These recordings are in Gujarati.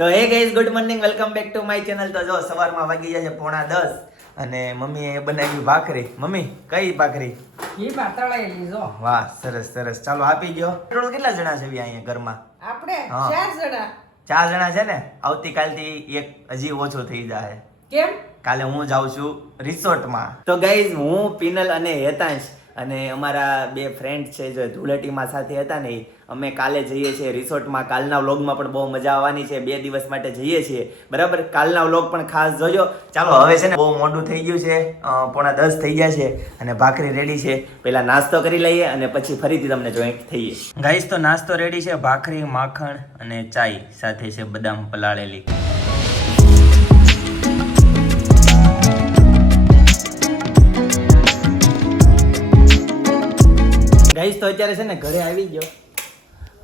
તો hey guys, good morning, welcome back to my channel. તો જો સવારમાં વાગી જાય છે 9:30 અને મમ્મીએ બનાવી ભાખરી. મમ્મી, કઈ ભાખરી? ઈ તળેલી જો. વાહ, સરસ સરસ. ચાલો આપી ગયો. ટોટલ કેટલા જણા છે અહીંયા ઘરમાં? આપણે હા. 4 જણા. 4 જણા છે ને. આવતીકાલથી એક હજી ઓછો થઈ જાય. કેમ? કાલે હું જાઉં છું રિસોર્ટમાં. તો ગાઈઝ, હું પિનલ અને હેતાંશ અને અમારા બે ફ્રેન્ડ છે જે ધૂળેટીમાં સાથે હતા ને, અમે કાલે જઈએ છીએ રિસોર્ટમાં. કાલના વ્લોગમાં પણ બહુ મજા આવવાની છે. 2 દિવસ માટે જઈએ છીએ, બરાબર? કાલના વ્લોગ પણ ખાસ જોજો. ચાલો હવે છે ને, બહુ મોડું થઈ ગયું છે, 9:45 થઈ ગયા છે અને ભાખરી રેડી છે. પહેલા નાસ્તો કરી લઈએ અને પછી ફરીથી તમને જોઈન્ટ થઈએ. ગાઈઝ, તો નાસ્તો રેડી છે. ભાખરી, માખણ અને ચાય સાથે છે બદામ પલાળેલી. ગાઈઝ, તો અત્યારે છે ને ઘરે આવી ગયો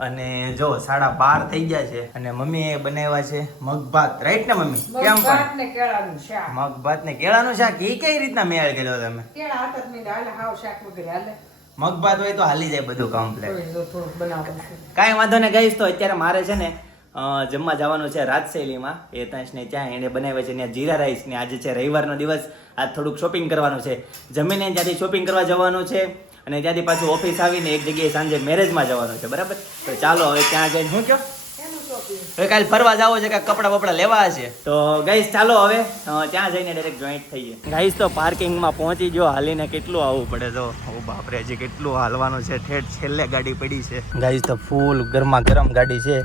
અને જો 12:30 થઈ ગયા છે અને મમ્મીએ બનાવ્યા છે મગભાત. રાઈટ ને મમ્મી? કેમ ભાત પણ ને કેળાનું શાક. મગભાત ને કેળાનું શાક એ કઈ રીતના મેળ કર્યો તમે? કેળા હાથ જ નહીં હાલે, હાવ શાક વગર હાલે. મગભાત હોય તો હાલી જાય બધું કમ્પ્લીટ. થોડુંક બનાવું છું. કાંઈ વાંધો ને ગાઈઝ. તો અત્યારે મારે છે ને જમવા જવાનું છે રાજશૈલીમાં. હેતાંશને ત્યાં એણે બનાવ્યા છે ત્યાં જીરા રાઈસ ને. આજે છે રવિવારનો દિવસ. આજ થોડુંક શોપિંગ કરવાનું છે. જમીને ત્યાંથી શોપિંગ કરવા જવાનું છે અને ત્યાંથી પાછું ઓફિસ આવીને એક જગ્યાએ સાંજે મેરેજમાં જવાનું છે, બરાબર? તો ચાલો હવે ત્યાં જઈને શું કહો, હવે કાલે ફરવા જવો છે, કાંઈક કપડાં બપડા લેવા છે. તો ગાઈસ ચાલો હવે ત્યાં જઈને ડાયરેક્ટ જોઈન્ટ થઈએ. ગાઈસ, તો પાર્કિંગમાં પહોંચી ગયો. હાલીને કેટલું આવવું પડે તો બાપરે, હજી કેટલું હાલવાનું છે. ઠેઠ છેલ્લે ગાડી પડી છે. ગાઈસ, તો ફૂલ ગરમા ગરમ ગાડી છે.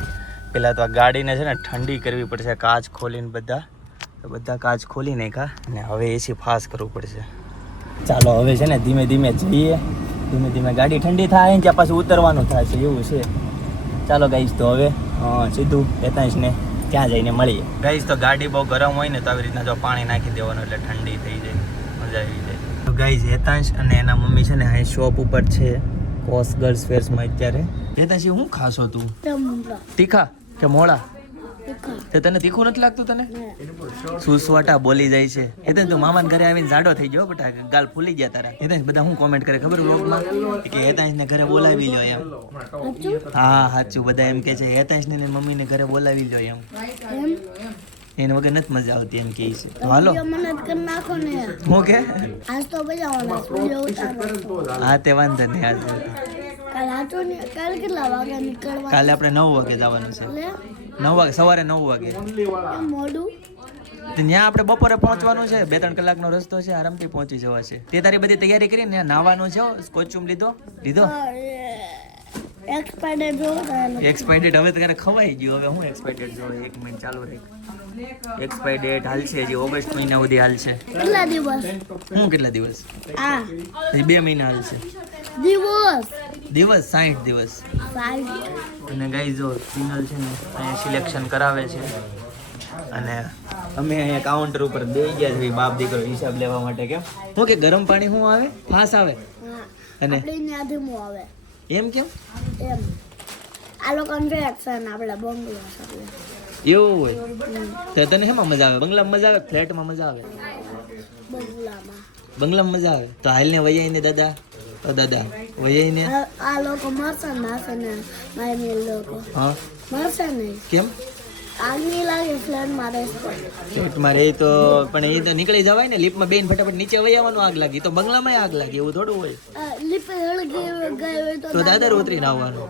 પેલા તો આ ગાડીને છે ને ઠંડી કરવી પડશે. કાચ ખોલીને બધા કાચ ખોલી નાખ્યા અને હવે એસી ફાસ્ટ કરવું પડશે. ચાલો હવે છે ને ધીમે ધીમે જઈએ. ધીમે ધીમે ગાડી ઠંડી થાય ને ત્યાં પાછું ઉતરવાનું થાય છે, એવું છે. ચાલો ગાઈસ, તો હવે સીધું હેતાંશને ત્યાં જઈને મળીએ. ગાઈસ, તો ગાડી બહુ ગરમ હોય ને તો આવી રીતના જો પાણી નાખી દેવાનું એટલે ઠંડી થઈ જાય, મજા આવી જાય. તો ગાઈસ, હેતાંશ અને એના મમ્મી છે ને અહીં શોપ ઉપર છે કોસ ગર્લ્સ ફેર્સમાં અત્યારે. હેતાંશ, શું ખાશો તું? તીખા કે મોળા? તે તને તીખું નથી લાગતું? તને સુસવાટા બોલી જાય છે. હેતાંશ, તું મામાના ઘરે આવીને જાડો થઈ ગયો બેટા, ગાલ ફૂલી ગયા તારા. હેતાંશ, બધા શું કોમેન્ટ કરે ખબર વ્લોગમાં કે હેતાંશને ઘરે બોલાવી લ્યો એમ. હા સાચું, બધા એમ કે છે હેતાંશને ને મમ્મીને ઘરે બોલાવી લ્યો એમ. એને વગર નથી મજા આવતી એમ કે છે. તો હાલો હું કે હા તે વાંધો નહીં. કાલે આપણે 9 વાગે જવાનું છે. 9 વાગે, સવારે 9 વાગે. ત્યાં આપણે બપોરે પહોંચવાનું છે. 2-3 કલાકનો રસ્તો છે, આરામથી પહોંચી જવાશે. તે તારી બધી તૈયારી કરીને નાવાનું છે. કોસ્ચ્યુમ લીધો? એક્સપાયર ડેટ હવે તો ખવાઈ ગયું. હવે હું એક્સપાયર ડેટ જોઉં? 1 મિનિટ ચાલુ રાખ. એક્સપાયર ડેટ હાલશે હજી ઓગસ્ટ મહિના સુધી હાલશે. કેટલા દિવસ? હજી 2 મહિના હાલશે. દિવસ 60 દિવસ. અને ગાઈસ, જો પિનલ છે ને અહીંયા સિલેક્શન કરાવે છે અને અમે અહીંયા કાઉન્ટર ઉપર બેસી ગયા છે બાપ દીકરો હિસાબ લેવા માટે. કેમ હું કે ગરમ પાણી શું આવે? ફાસ આવે અને એમ કેમ એવું હોય તો તને હેમાં મજા આવે? બંગલામાં મજા આવે? ફ્લેટમાં મજા આવે? બંગલામાં મજા આવે. તો હાલ ને વૈયાઈને દાદા વૈયાઈને કેમ ફ્લેટમાં રહે તો પણ એ તો નીકળી જવાય ને. લિફ્ટમાં બેન ફટાફટ નીચે વહી આવવાનું. આગ લાગી તો બંગલામાં આગ લાગી, એવું થોડું હોય. તો દાદર ઉતરીને આવવાનું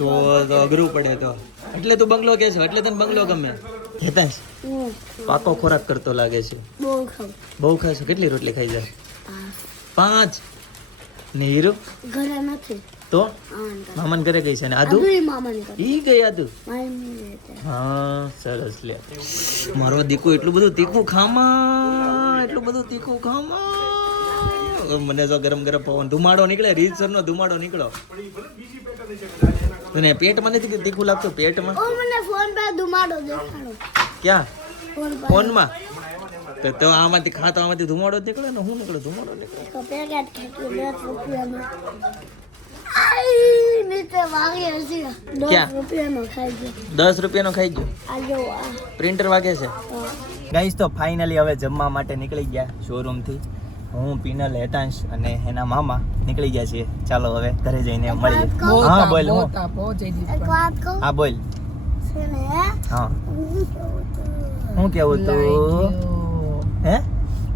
તો અઘરું પડે. તો એટલે તું બંગલો કે છે, એટલે તને બંગલો ગમે. હેતાંશ, પાકો ખોરાક કરતો લાગે છે. બહુ ખાશો? કેટલી રોટલી ખાઈ જાય? 5. ને હીરો ઘરે નથી તો મામાને ઘરે ગઈ છે ને આદુ ઈ ગઈ આદુ. હા સરસ. લે મારો દીકુ એટલું બધું તીખું ખામાં, મને જો ગરમ ગરમ પવન ધુમાડો નીકળે, રીતસર નો ધુમાડો નીકળો. તને પેટમાં નથી તીખું લાગતું? પેટમાં ક્યાં? ફોનમાં તો આમાંથી ખાતો આમાંથી ધુમાડો જ નીકળે ને. શું નીકળે? ધુમાડો નીકળે. 10 રૂપિયાનો ખાઈ ગયો. પ્રિન્ટર વાગે છે. ગાઈસ, તો ફાઇનલી હવે જમવા માટે નીકળી ગયા શોરૂમથી. હું, પિનલ, હેતાંશ અને એના મામા નીકળી ગયા છીએ. ચાલો હવે ઘરે જઈને મળીએ. હા બોલ. હા બોલ. છે ને હા હું કેવું હતું? હું કેવું તું હે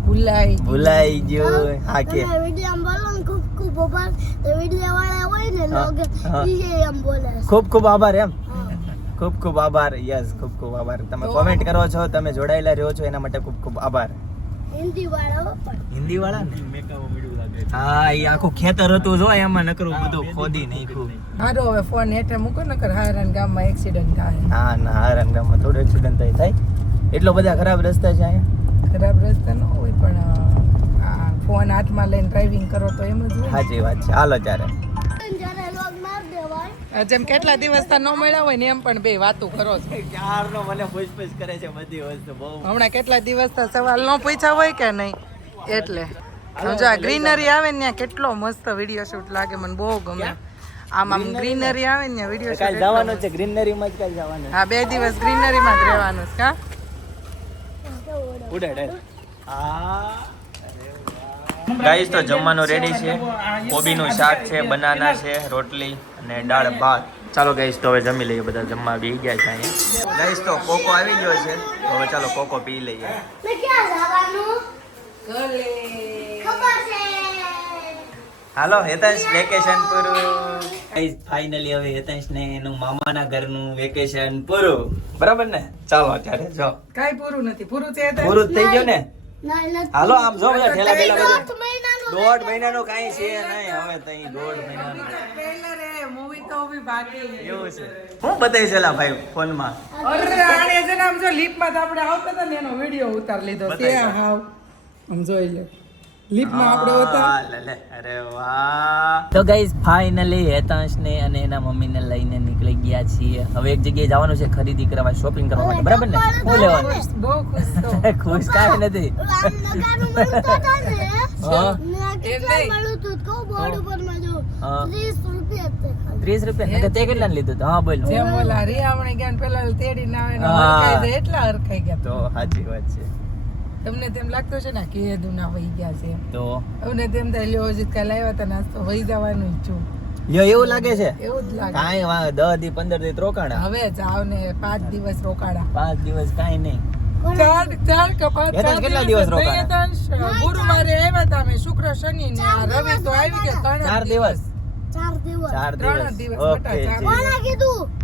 ભૂલાઈ ગયો હા કે તમે વિડીયો બોલો ને ખૂબ ખૂબ આભાર તો વિડીયો વાળા હોય ને હા, લોગ હા. ઈ એમ બોલે છે. ખૂબ ખૂબ આભાર એમ હા. ખૂબ ખૂબ આભાર યસ ખૂબ ખૂબ આભાર તમે તો- કોમેન્ટ કરો છો તમે જોડાયેલા રહ્યો છો એના માટે ખૂબ ખૂબ આભાર હિન્દી વાળા પણ હિન્દી વાળા ને હા એ આખું ખેતર હતું જો એમાં નકરું બધું ખોદી નાખ્યું હારો હવે ફોન હેઠે મૂકો ને કર હાયરાન ગામમાં એક્સિડન્ટ થાય હા ના હારંગામાં થોડું એક્સિડન્ટ થાય એટલો બધા ખરાબ રસ્તા છે અહીંયા ખરાબ રસ્તા ન હોય પણ આ ફોન હાથમાં લઈને ડ્રાઇવિંગ કરો તો એમ જ હોય સાચી વાત છે હાલો ત્યારે જ્યારે લોગ માર દેવાય જેમ કેટલા દિવસ તા ન મળ્યા હોય ને એમ પણ બે વાતો કરો છો ક્યારનો મને પૂછપૂછ કરે છે બધી વસ્તુ બહુ હમણાં કેટલા દિવસ તા સવાલ ન પૂછ્યા હોય કે નહીં એટલે સમજો આ ગ્રીનરી આવે ને ત્યાં કેટલો મસ્ત વિડીયો શૂટ લાગે મને બહુ ગમે આમ ગ્રીનરી આવે ને વિડીયો કાલ શૂટ જવાનું છે ગ્રીનરીમાં જ કાલ જવાનું હા 2 દિવસ ગ્રીનરીમાં જ રહેવાનું છે કા ઉડે ગાઈસ તો જમવાનું રેડી છે કોબીનું શાક છે બનાના છે રોટલી અને દાળ ભાત ચાલો ગાઈસ તો હવે જમી લઈએ બધા જમવા બેસી ગયા છે અહીંયા ગાઈસ તો કોકો આવી ગયો છે તો હવે ચાલો કોકો પી લઈએ મેં ક્યાં જવાનું ખબર છે હાલો હેતાંશ વેકેશન પૂરું ગાઈસ ફાઇનલી હવે હેતાંશ ને એનું મામાના ઘરનું વેકેશન પૂરું બરાબર ને ચાલો અત્યારે જો કાઈ પૂરું નથી પૂરું છે પૂરું જ થઈ ગયું ને ના નથી હાલો આમ જો બધા ઠેલા બેલા બધું 8 મહિનાનું દોઢ મહિનાનું કાંઈ છે નહીં હવે તઈ દોઢ મહિનાનું મૂવી તો બી બાકી એવું છે હું બતાવી છે ભાઈ ફોનમાં અરે આને છે ને આમ જો લીપમાં તો આપણે આવતા હતા ને એનો વિડિયો ઉતાર લીધો છે બતાવી દો. હાવ આમ જોઈ લે લીપમાં આપણે હતા અરે વાહ તો ગાઈસ ફાઇનલી હેતાંશ ને અને એના મમ્મીને લઈને નીકળી ગયા છીએ હવે એક જગ્યાએ જવાનું છે ખરીદી કરવા શોપિંગ કરવા માટે બરાબર ને શું લેવાનું બહુ ખુશ તો ખુશ કાંઈ નથી આમ નગાનું મળતું હતા ને હા મેં કેટલા નહીં. મળ્યું તું કહું બોર્ડ ઉપર માં જો હા. 30 રૂપિયા જ તે ખાલી. 30 રૂપિયા નકર તે કેટલા લીધું હતું? હા બોલ જેમ ઓલા રિયામણે ગયા પેલા તેડી ના આવે ને હા. હરખાઈ જાય એટલા હરખાઈ ગયા તો સાચી વાત છે તમને તેમ લાગતું છે ને કે કીધું ના વહી ગયા છે તો અમને તેમ થાય લ્યો હજી કાલે આવ્યા હતા નાસ્તો વહી જવાનું ઈચ્છું લ્યો એવું લાગે છે એવું જ લાગે કાંઈ 10 દી 15 દી રોકાણા હવે જાવ ને 5 દિવસ રોકાડા 5 દિવસ કાંઈ નહીં ચાર કે પાંચ હેતાંશ કેટલા દિવસ રોકાણા? હેતાંશ ગુરુવારે આવ્યા હતા અમે શુક્ર શનિ ને આ રવિ તો આવી ગયા 4 દિવસ 4 દિવસ 4 ત્રણ દિવસ દિવસ ઓકે બેટા, ચાર. જી. કોણે કીધું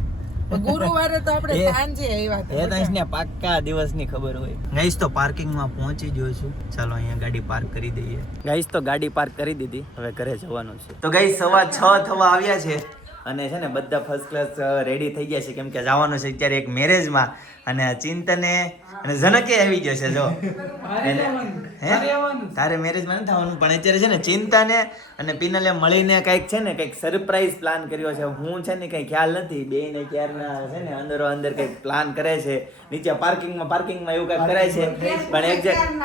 ગુરુવારે તો આપણે એ- સાંજે આવ્યા હતા હેતાંશ ને પાક્કા દિવસની ખબર હોય ગાઈસ તો પાર્કિંગમાં પહોંચી ગયો છું ચાલો અહીંયા ગાડી પાર્ક કરી દઈએ ગાઈસ તો ગાડી પાર્ક કરી દીધી હવે ઘરે જવાનું છે તો ગાઈસ 6:15 થવા આવ્યા છે અને છે ને બધા ફર્સ્ટ ક્લાસ રેડી થઈ ગયા છે કેમ કે જવાનું છે અત્યારે એક મેરેજમાં અને ચિંતને અને જનકે આવી ગયો છે જો એને હે તારે મેરેજમાં નથી થવાનું પણ અત્યારે છે ને ચિંતાને અને પિનલે મળીને કંઈક છે ને કંઈક સરપ્રાઈઝ પ્લાન કર્યો છે હું છે ને કંઈ ખ્યાલ નથી બે ને ક્યારના છે ને અંદરો અંદર કંઈક પ્લાન કરે છે નીચે પાર્કિંગમાં એવું કંઈક કરે છે પણ એક્ઝેક્ટ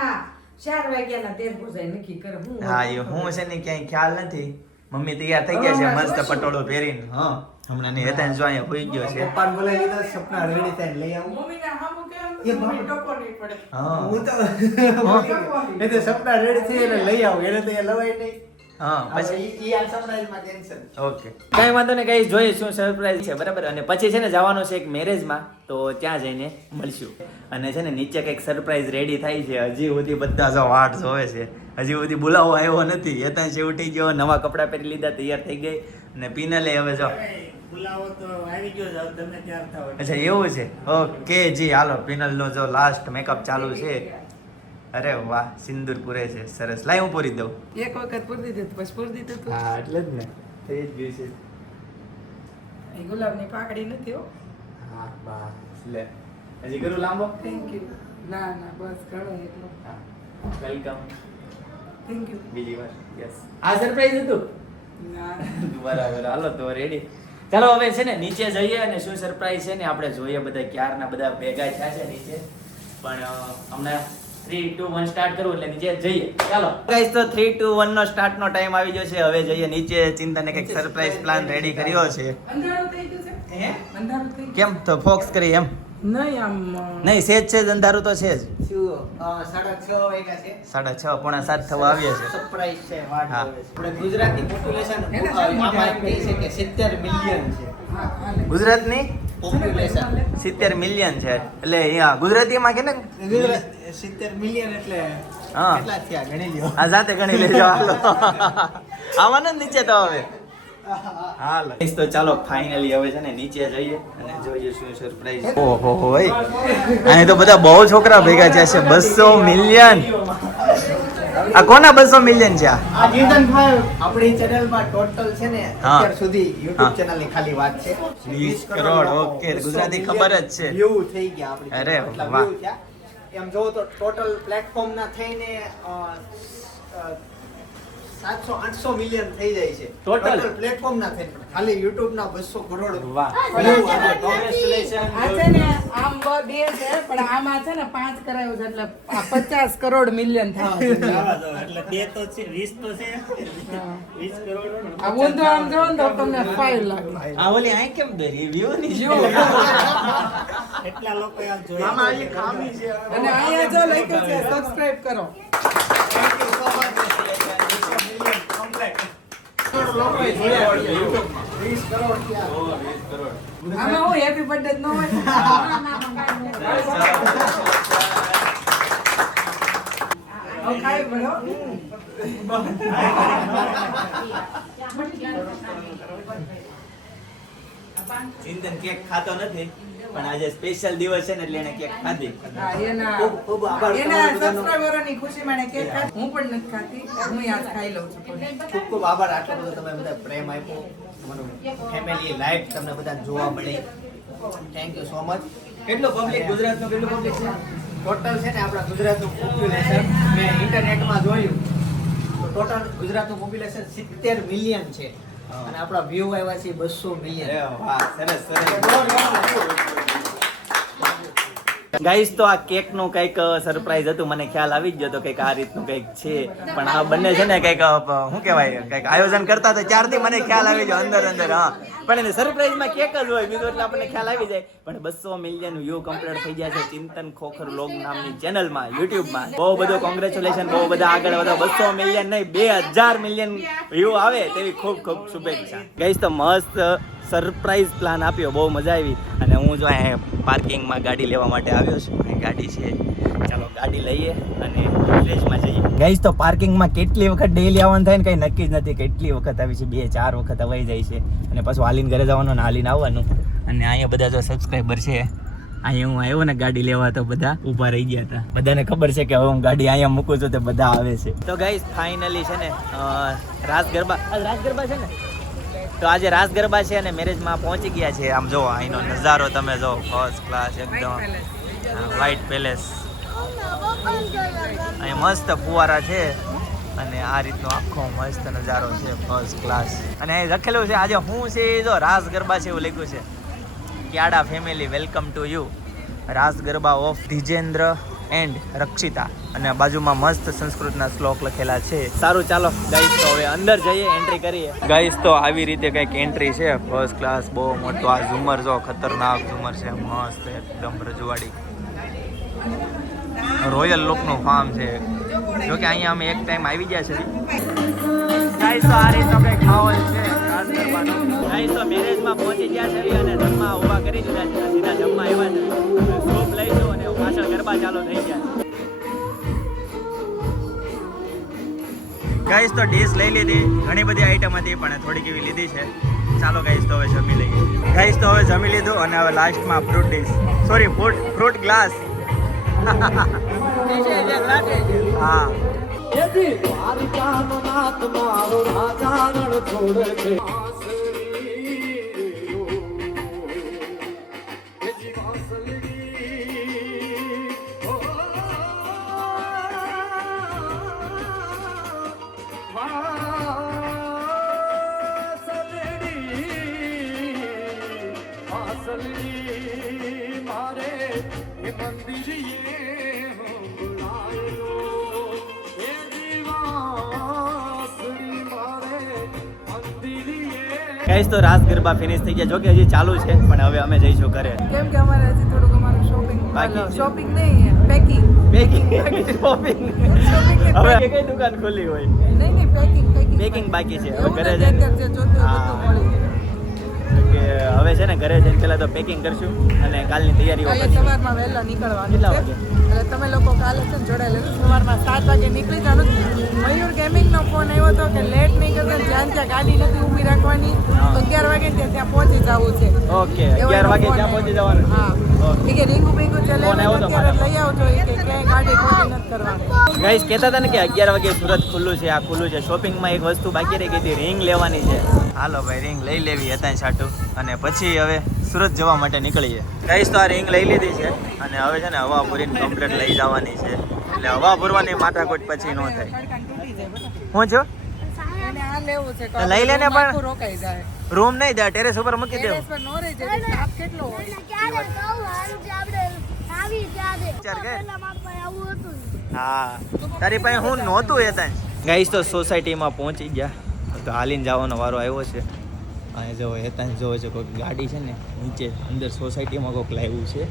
4 વાગ્યાના તેર પૂજાય નક્કી કરે હું હા એ હું છે ને ક્યાંય ખ્યાલ નથી મમ્મી તૈયાર થઈ ગયા છે મસ્ત પટોળો પહેરીને હા હમણાં ની હેતાન જો અહીંયા હોઈ ગયો છે પપ્પાને બોલાવી દીધા સપના રેડી થઈને લઈ આવું મમ્મીને હામું કેમ એ બાપ. મમ્મી ટકો નહીં પડે હા હું તો એ તો સપના રેડી થઈ એટલે લઈ આવું એને તો એ લવાય નહીં હા પછી પછી ઈ આ સરપ્રાઈઝમાં ટેન્શન ઓકે કઈ વાંધો નહીં કઈ જોઈએ શું સરપ્રાઈઝ છે બરાબર અને પછી છે ને જવાનું છે એક મેરેજમાં તો ત્યાં જઈને મળશું અને છે ને નીચે કંઈક સરપ્રાઈઝ રેડી થાય છે હજી સુધી બધા જો વાટ જોવે છે હજી સુધી બોલાવો આવ્યો નથી હેતાન છે ઉઠી ગયો નવા કપડાં પહેરી લીધા તૈયાર થઈ ગઈ અને પિનલે હવે જો બોલાવો તો આવી ગયો જાવ તમે ત્યાર થાવ અચ્છા એવું છે ઓકે જી હાલો પિનલનો જો લાસ્ટ મેકઅપ ચાલુ છે અરે વાહ સિંદૂર પૂરે છે સરસ લાઈ હું પૂરી દઉં એક વખત પૂરી દીધું પછી પૂરી દીધું તું હા એટલે જ ને થઈ જ ગયું છે એ ગુલાબની પાકડી નથી હો હા બા લે હજી કરું લાંબો થેન્ક યુ ના ના બસ ઘણો એટલો વેલકમ થેન્ક યુ બીજી વાર યસ આ સરપ્રાઈઝ હતું ના બરાબર હાલો તો રેડી ચાલો હવે છે ને નીચે જઈએ અને શું સરપ્રાઈઝ છે ને આપણે જોઈએ બધા ક્યારના બધા ભેગા થયા છે નીચે પણ હમણાં 3, 2, 1 સ્ટાર્ટ કરવું એટલે નીચે જઈએ ચાલો ગાઈસ તો 3, 2, 1 નો સ્ટાર્ટ નો ટાઈમ આવી ગયો છે હવે જઈએ નીચે ચિંતાને કંઈક સરપ્રાઈઝ પ્લાન રેડી કર્યો છે અંધારું થઈ ગયું છે હે અંધારું થઈ કેમ તો ફોક્સ કરી એમ ગયું નહીં આમ નહીં સેજ છે જ અંધારું તો છે જ શું 6:30 વાગ્યા છે 6:30 પોણા 7 થવા આવ્યા છે સરપ્રાઈઝ છે વાટ હા. જોવે છે. આપણે ગુજરાતી પોપ્યુલેશન એને શું આમાં એમ કહે છે કે 70 મિલિયન છે હા હાલે ગુજરાતની પોપ્યુલેશન 70 મિલિયન છે એટલે અહીંયા ગુજરાતીમાં કે ને 70 મિલિયન એટલે હા. કેટલા થયા ગણી લ્યો. આ જાતે ગણી લેજો હાલો આવવાનો જ નીચે તો હવે હાલો તો ચાલો ફાઇનલી હવે છે ને નીચે જઈએ અને જોઈએ શું સરપ્રાઈઝ ઓહો ભાઈ અહીં તો બધા બહુ છોકરા ભેગા થયા છે 200 મિલિયન આ કોના 200 મિલિયન છે આ જીતનભાઈ આપણી ચેનલમાં ટોટલ છે ને હા. અત્યાર સુધી હા. YouTube ચેનલની ખાલી વાત છે 20 કરોડ, ઓકે, ગુજરાતી ખબર જ છે. વ્યૂ થઈ ગયા આપણી અરે, channel, એટલા વાહ. view થયા. એમ જોવો તો ટોટલ પ્લેટફોર્મ ના થઈને 700-800 મિલિયન થઈ જાય છે Total? પ્લેટફોર્મ ના થઈને પણ ખાલી YouTube ના 200 કરોડ વાહ view આવે. આ છે ને આમ બે છે પણ આમાં છે ને 5 કરાયું છે એટલે આ 50 કરોડ મિલિયન થવા જોઈએ. આ ઊંધો આમ જો ને તો તમને 5 લાગે. આ ઓલી આ કેમ દરી વ્યૂ ની આમાં અહીં ખામી છે. અને અહીંયા જો લખ્યું છે સબસ્ક્રાઇબ કરો. આમાં હું હેપી બર્થડે ન હોય. હવે ખાઈ પડો. ચિંતન કેક ખાતો નથી પણ આજે સ્પેશિયલ દિવસ છે ને એટલે એને કેક ખાધી હા, એના ખૂબ આભાર એના તમારો બધાનો. સબસ્ક્રાઇબરોની ખુશીમાં એને કેક ખાધી. હું પણ નથી ખાતી. હું યાદ ખાઈ લઉં છું થોડી. ખૂબ ખૂબ આભાર આટલો બધો તમે બધા પ્રેમ આપ્યો તમારું ફેમિલી લાઈફ તમને બધા જોવા મળે થેન્ક યુ સો મચ કેટલો પબ્લિક ગુજરાતનો કેટલો પબ્લિક છે ટોટલ છે ને આપણા ગુજરાતનું પોપ્યુલેશન મેં ઇન્ટરનેટમાં જોયું તો ટોટલ ગુજરાતનું પોપ્યુલેશન 70 મિલિયન છે અને આપણા વ્યૂ આવ્યા છે 200 મિલિયન વાહ સરસ સરસ ગાઈસ તો આ કેક નું કઈક સરપ્રાઈઝ હતું મને ખ્યાલ આવી જ ગયો તો કઈક આ રીતનું કઈક છે પણ આ બંને છે ને કઈક શું કહેવાય કઈક આયોજન કરતા તો ત્યારથી મને ખ્યાલ આવી ગયો અંદર અંદર હા પણ એને સરપ્રાઈઝમાં કેક જ હોય બીજું એટલે આપણને ખ્યાલ આવી જાય પણ 200 મિલિયન વ્યૂ કમ્પ્લીટ થઈ ગયા છે ચિંતન ખોખર લોગ નામની ચેનલમાં યુટ્યુબમાં બહુ બધું કોંગ્રેચ્યુલેશન બહુ બધા આગળ વધો 200 મિલિયન નહીં 2000 મિલિયન વ્યૂ આવે તેવી ખૂબ ખૂબ શુભેચ્છા ગાઈસ તો મસ્ત સરપ્રાઈઝ પ્લાન આપ્યો બહુ મજા આવી અને હું જો અહીંયા પાર્કિંગમાં ગાડી લેવા માટે આવ્યો છું અહીં ગાડી છે ચાલો ગાડી લઈએ અને વિલેજમાં જઈએ ગાઈસ તો પાર્કિંગમાં કેટલી વખત ડેઈલી આવવાનું થાય ને કંઈ નક્કી જ નથી કેટલી વખત આવી છે 2-4 વખત અવાઈ જાય છે અને પાછું હાલીને ઘરે જવાનું ને હાલીને આવવાનું અને અહીંયા બધા જો સબસ્ક્રાઈબર છે અહીંયા હું આવ્યો ને ગાડી લેવા તો બધા ઊભા રહી ગયા હતા બધાને ખબર છે કે હવે હું ગાડી અહીંયા મૂકું છું તો બધા આવે છે તો ગાઈસ ફાઇનલી છે ને રાસ ગરબા છે ને તો આજે રાસ ગરબા છે અને મેરેજમાં પહોંચી ગયા છે આમ જો અહીંનો નજારો તમે જો ફર્સ્ટ ક્લાસ એકદમ વ્હાઇટ પેલેસ અહીં મસ્ત ફુવારા છે અને આ રીતનો આખો મસ્ત નજારો છે ફર્સ્ટ ક્લાસ અને અહીં લખેલું છે આજે હું છે એ જો રાસ ગરબા છે એવું લખ્યું છે Kyada family welcome to you Raas Garba of Dhijendra and Rakshita અને બાજુમાં મસ્ત સંસ્કૃતના શ્લોક લખેલા છે સારું ચાલો ગાઈસ તો હવે અંદર જઈએ એન્ટ્રી કરીએ ગાઈસ તો આવી રીતે કંઈક એન્ટ્રી છે ફર્સ્ટ ક્લાસ બહુ મોટો આ ઝુમર જો ખતરનાક ઝુમર છે મસ્ત એકદમ રજવાડી રોયલ લુકનું ફાર્મ છે જો કે અહીંયા અમે એક ટાઈમ આવી ગયા છે ગાઈસ તો આ રીતનો કંઈક માહોલ છે રાસ ગરબાનો ગાઈસ તો મેરેજમાં પહોંચી ગયા છે અને જમવા ઊભા કરી દીધા છે સીધા જમવા આવ્યા છે સૂપ લઈશું અને પાછળ ગરબા ચાલુ થઈ ગયા ગાઈસ તો ડીશ લઈ લીધી ઘણી બધી આઈટમ હતી પણ થોડીક એવી લીધી છે ચાલો ગાઈસ તો હવે જમી લઈએ ગાઈસ તો હવે જમી લીધું અને હવે લાસ્ટમાં fruit dish sorry fruit glass હા ગાઈસ તો રાસ ગરબા ફિનિશ થઈ ગયા જો કે હજી ચાલુ છે પણ હવે અમે જઈશું ઘરે કેમ કે અમારે હજી થોડુંક અમારું શોપિંગ બાકી છે. શોપિંગ નહીં પેકિંગ શોપિંગ હવે કઈ દુકાન ખુલી હોય નહીં પેકિંગ પેકિંગ બાકી છે હવે એવું ઘરે નથી, જઈને અત્યારે જે જોતું હોય હા. બધું મળી જાય. કે હવે છે ને ઘરે જઈને પહેલા તો પેકિંગ કરશું અને કાલની તૈયારીઓ કાલે કરશું. સવારમાં વહેલા નીકળવાનું કેટલા છે. વાગે? એટલે તમે લોકો કાલે છે ને જોડાયેલા છો. સવારમાં 7 વાગે નીકળી જવાનું. મયુર ગેમિંગનો ફોન આવ્યો હતો કે લેટ નહીં કરતા, જ્યાં ત્યાં ગાડી નથી ઊભી રાખવાની, 11 વાગે ત્યાં પહોંચી જવું છે. ઓકે એવો 11 વાગે ફોન ત્યાં આવ્યો. પહોંચી જવાનું. હા. ઓકે. એ કે રીંગુ બીંગુ ફોન ચલાવીને આવ્યો તો અત્યારે મારા. લઈ આવજો. એ કે ક્યાંય ગાડી ખોટી નથી કરવાની. ગાઈસ કહેતા હતા ને કે 11 વાગે સુરત ખુલ્લું છે. આ ખુલ્લું છે. શોપિંગમાં એક વસ્તુ બાકી રહી ગઈ હતી, રિંગ લેવાની છે. હાલો ભાઈ રિંગ લઈ લેવી હતા છાટું અને પછી હવે સુરત જવા માટે નીકળીએ. ગાઈસ તો આ રિંગ લઈ લીધી છે અને હવે છે ને હવા પૂરીને કમ્પ્લીટ લઈ જવાની છે. એટલે હવા પૂરવાની માથાકૂટ પછી ન થાય. હું છો એને આ લેવું છે તો લઈ લે ને પણ. આખું રોકાઈ જાય. રૂમ નહીં દે ટેરેસ ઉપર મૂકી ટેરેસ દેવું. પર નો રહી જાય. સ્ટાફ કેટલો હોય? અને ક્યારે કહું હારું છે આપણે આવી ત્યારે વિચાર કર. પહેલા મારા પાસે આવું હતું ને. હા તારી પાસે હું નહોતું એ ત્યાં. ગાઈસ તો સોસાયટીમાં પહોંચી ગયા તો હાલીને જવાનો વારો આવ્યો છે. અહીંયા જો હેતાંશ જોવે છે કોઈક ગાડી છે ને નીચે અંદર સોસાયટીમાં કોઈક લાવ્યું છે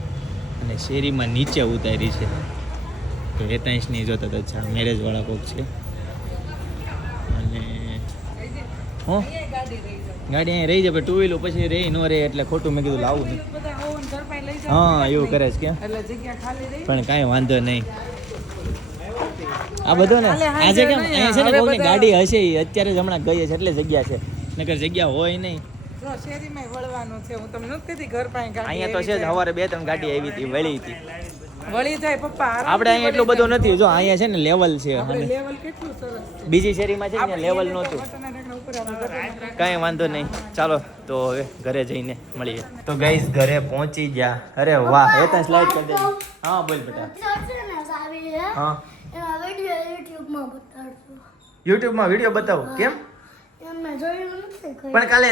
અને શેરીમાં નીચે ઉતારી છે. તો હેતાંશ નહીં જોતા તો અચ્છા મેરેજવાળા કોઈક છે. અને હું ગાડી રહી જાય. ગાડી અહીંયા રહી જાય પણ ટુ વ્હીલર પછી રહી ન રહે એટલે ખોટું મેં કીધું લાવું નહીં. બધા હોવું ને ઘર પાસે લઈ જાય. હા એવું કરે છે કે એટલે જગ્યા ખાલી રહી. પણ કાંઈ વાંધો નહીં. આ બધું ને હાલે હાંજે આજે કેમ નહીં, અહીંયા છે ને હવે કોઈની બધા- ગાડી હશે ઈ અત્યારે જ હમણાં ગઈ છે એટલે જગ્યા છે નકર જગ્યા હોય નહીં. જો શેરીમાં વળવાનું છે. હું તમને નથી કીધી ઘર પાસે ગાડી અહીંયા તો એવી છે જ જાય. સવારે 2-3 ગાડી આવી હતી વળી હતી. વળી જાય પપ્પા આરામથી આપણે અહીંયા એટલું વળી બધું જાય. નથી જો અહીંયા છે ને લેવલ છે આપણે અને લેવલ કેટલું સરસ છે. બીજી શેરીમાં છે ને આપણે લેવલ એને તો નહોતું. વતનના ઢગલા ઉપર આપણે વતનના કાંઈ વાંધો નહીં ચાલો તો હવે ઘરે જઈને મળીએ. તો ગાઈસ ઘરે પહોંચી ગયા. અરે વાહ એ ત્યાં સ્લાઇડ કરી દે. હા બોલ બેટા. ચડશે ને સારી હે હા એના વિડીયો યુટ્યુબમાં બતાડજો. યુટ્યુબમાં વિડીયો બતાવો કેમ એમ મેં જોયું નથી કોઈ. પણ કાલે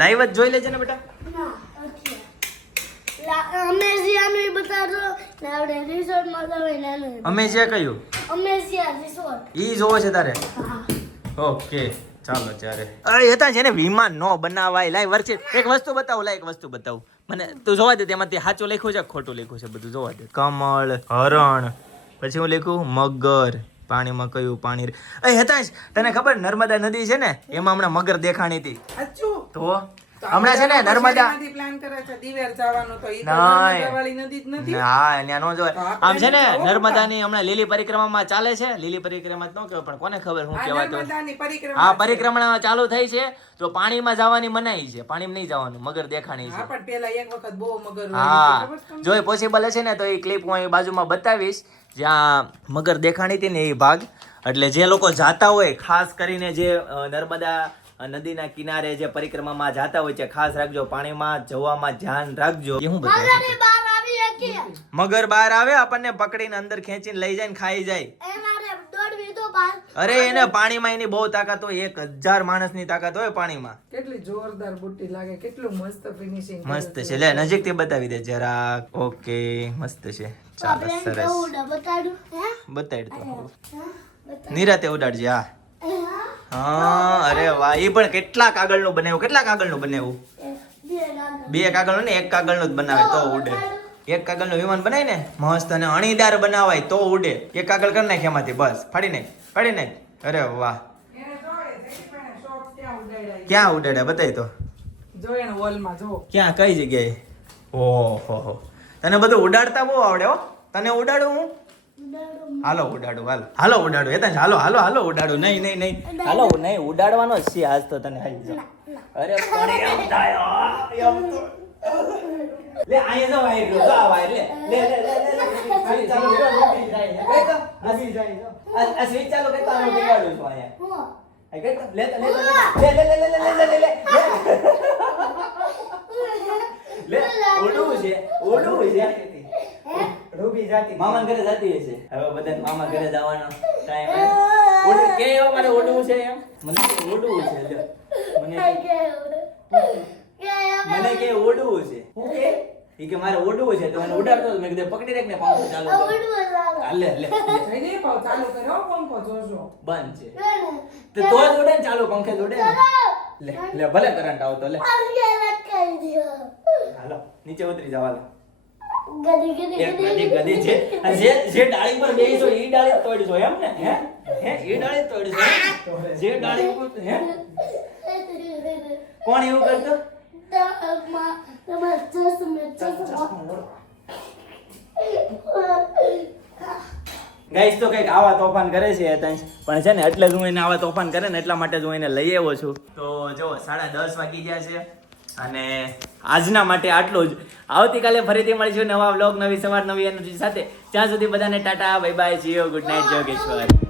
લાઈવ જ જોઈ લેજે ને બેટા. ના નથી. અમેઝિયાનું બતાડજો ને આપણે રિસોર્ટમાં જઈને એનું અમે જે કહ્યું અમેઝિયા રિસોર્ટ. ઈ જોવો છે તારે. હા ઓકે ચાલો ત્યારે હતા છે ને વિમાન નો બનાવાય. લાય વરચે એક વસ્તુ બતાવું. લાય એક વસ્તુ બતાવું મને તું જોવા દે. તેમાંથી સાચું લખ્યું છે કે ખોટું લખ્યું છે બધું જોવા દે. કમળ હરણ પછી હું લખ્યું મગર પાણીમાં કયું પાણી હેતાંશ તને ખબર નર્મદા નદી છે ને એમાં હમણાં મગર દેખાણી હતી. અચ્છું. તો હમણાં છે ને નર્મદા પ્લાન કરે છે દિવેર જવાનું તો ઈ તો નહીં. નર્મદાવાળી નદી જ નથી. હા ત્યાં નો જોવાય. તો આપણે આમ છે ને જવું પડે. નર્મદાની હમણાં લીલી પરિક્રમામાં ચાલે છે. લીલી પરિક્રમા જ ન કહેવાય પણ કોને ખબર શું આ કહેવાય તો. નર્મદાની પરિક્રમા હા છે. પરિક્રમા ચાલુ થઈ છે તો પાણીમાં જવાની મનાઈ છે. પાણીમાં નહીં જવાનું મગર દેખાણી હા છે. પણ પેલા એક વખત બહુ મગર હા ખબર છે તમને? જો એ પોસિબલ હશે ને તો એ ક્લિપ હું અહીં બાજુમાં બતાવીશ જ્યાં મગર દેખાણી હતી ને એ ભાગ. એટલે જે લોકો જાતા હોય ખાસ કરીને જે નર્મદા નદીના કિનારે જે પરિક્રમામાં જાતા હોય છે ખાસ રાખજો. પાણીમાં જવામાં ધ્યાન રાખજો. એ હું બતાવું મગરની બહાર આવી હતી મગર બહાર આવે આપણને પકડીને અંદર ખેંચીને લઈ જાય ને ખાઈ જાય. એનારે દોડવી તો બહાર. અરે એને પાણીમાં એની બહુ તાકાત હોય. 1000 માણસની તાકાત હોય પાણીમાં. કેટલી જોરદાર બુટ્ટી લાગે. કેટલું મસ્ત ફિનિશિંગ મસ્ત છે. લે નજીકથી બતાવી દે જરાક. ઓકે મસ્ત છે. ચાલો આપણે સરસ કેવું બતાડ્યું હે બતાડ તો હા, નિરાતે ઉડાડજે. હા હા હા અરે વાહ એ પણ કેટલા કાગળનું બનાવ્યું. કેટલા કાગળનું બનાવ્યું. બે નાના. 2 કાગળનું ને 1 કાગળનું જ બનાવે તો ઉડે. 1 કાગળનું વિમાન બનાય ને મસ્ત અને અણીદાર બનાવાય તો ઉડે. 1 કાગળ કરી નાખ એમાંથી બસ ફાડી નાખ ફાડી નાખ. અરે વાહ ક્યાં ઉડાડ્યા બતાય તો. જો એને વોલમાં જો. ક્યાં કઈ જગ્યાએ. ઓહો તને બધું ઉડાડતા બહુ આવડે હો. તને ઉડાડું હું. હાલો ઉડાડું હાલો ઉડાડું. એ હાલો હાલો હાલો ઉડાડું. નહીં હાલો નહીં ઉડાડવાનો જ છે આજ તો તને. હાલી જા. અરે પણ એમ થાય એમ તો. લે અહીંયા જો વાયર જો આ વાયર લે સ્વિચ ચાલુ કરો નોટી જાય. કઈ તો આ સ્વિચ જાય જો. આ સ્વિચ ચાલુ કરતા હું બગાડું છું અહીંયા. હું આ કઈ તો લે ઓડું છે રૂબી જાતી મામા ઘરે જતી હશે. હવે બધા મામા ઘરે જવાનો ટાઈમ ઓડું કે એવા મારે ઓડું છે એમ. મને કે ઓડું છે લ્યો. મને કે ઓડું છે. હું કે ઈ કે મારે ઓડું છે તો મને ઉડાડતો હતો. મેં કીધું પકડી રાખ ને પંખો ચાલુ કર. લે જઈને પાવ ચાલુ કર્યો પંખો જોજો. બંધ છે તો જ ઉડે ને ચાલુ પંખે જ ઉડે ને. લે ભલે કરંટ આવતો લે. હાલો નીચે ઉતરી જાવ હાલો. એક ગધી છે જે ડાળી પર બેસો ઈ ડાળી તોડશો એમ ને હે ઈ ડાળી તોડશો જે ડાળી પર હે કોણ એવું કરતો તમારા ચશ્મા ગાઈસ તો કંઈક આવા તોફાન કરે છે હેતાંશ, પણ છે ને એટલે જ હું એને આવા તોફાન કરે ને એટલા માટે જ હું એને લઈ આવ્યો છું. તો જો 10:30 વાગી ગયા છે અને આજના માટે આટલું જ. આવતીકાલે ફરીથી મળીશું નવા વ્લોગ, નવી સવાર, નવી એનર્જી સાથે. ત્યાં સુધી બધાને ટાટા, બાય બાય, જીઓ, ગુડ નાઇટ, જોગેશ્વર.